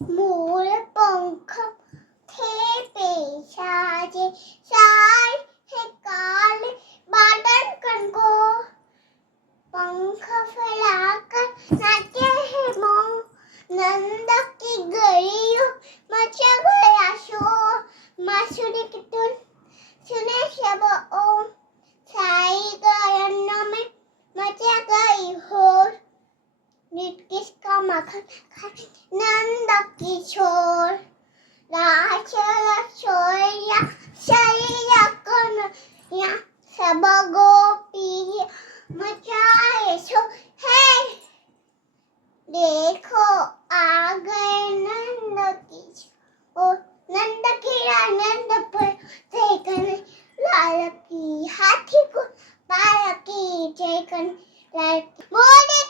मोर पंख थे पेशाचे साय है काले बादल कनको पंख फैलाकर नाचे है मोर नंद की गलियों मचा गया शोर मासूरी की धुन सुने सब ओम साई गायनों में मचा गई होर किसका मखन खाए नंद किशोर राचल छोया शैया कन्हैया सब गोपी मचाए सो है देखो आ गए नंद किशोर नंद खीरा नंद पर जयकन लाल की हाथी को पाया की जयकन लाल मोरे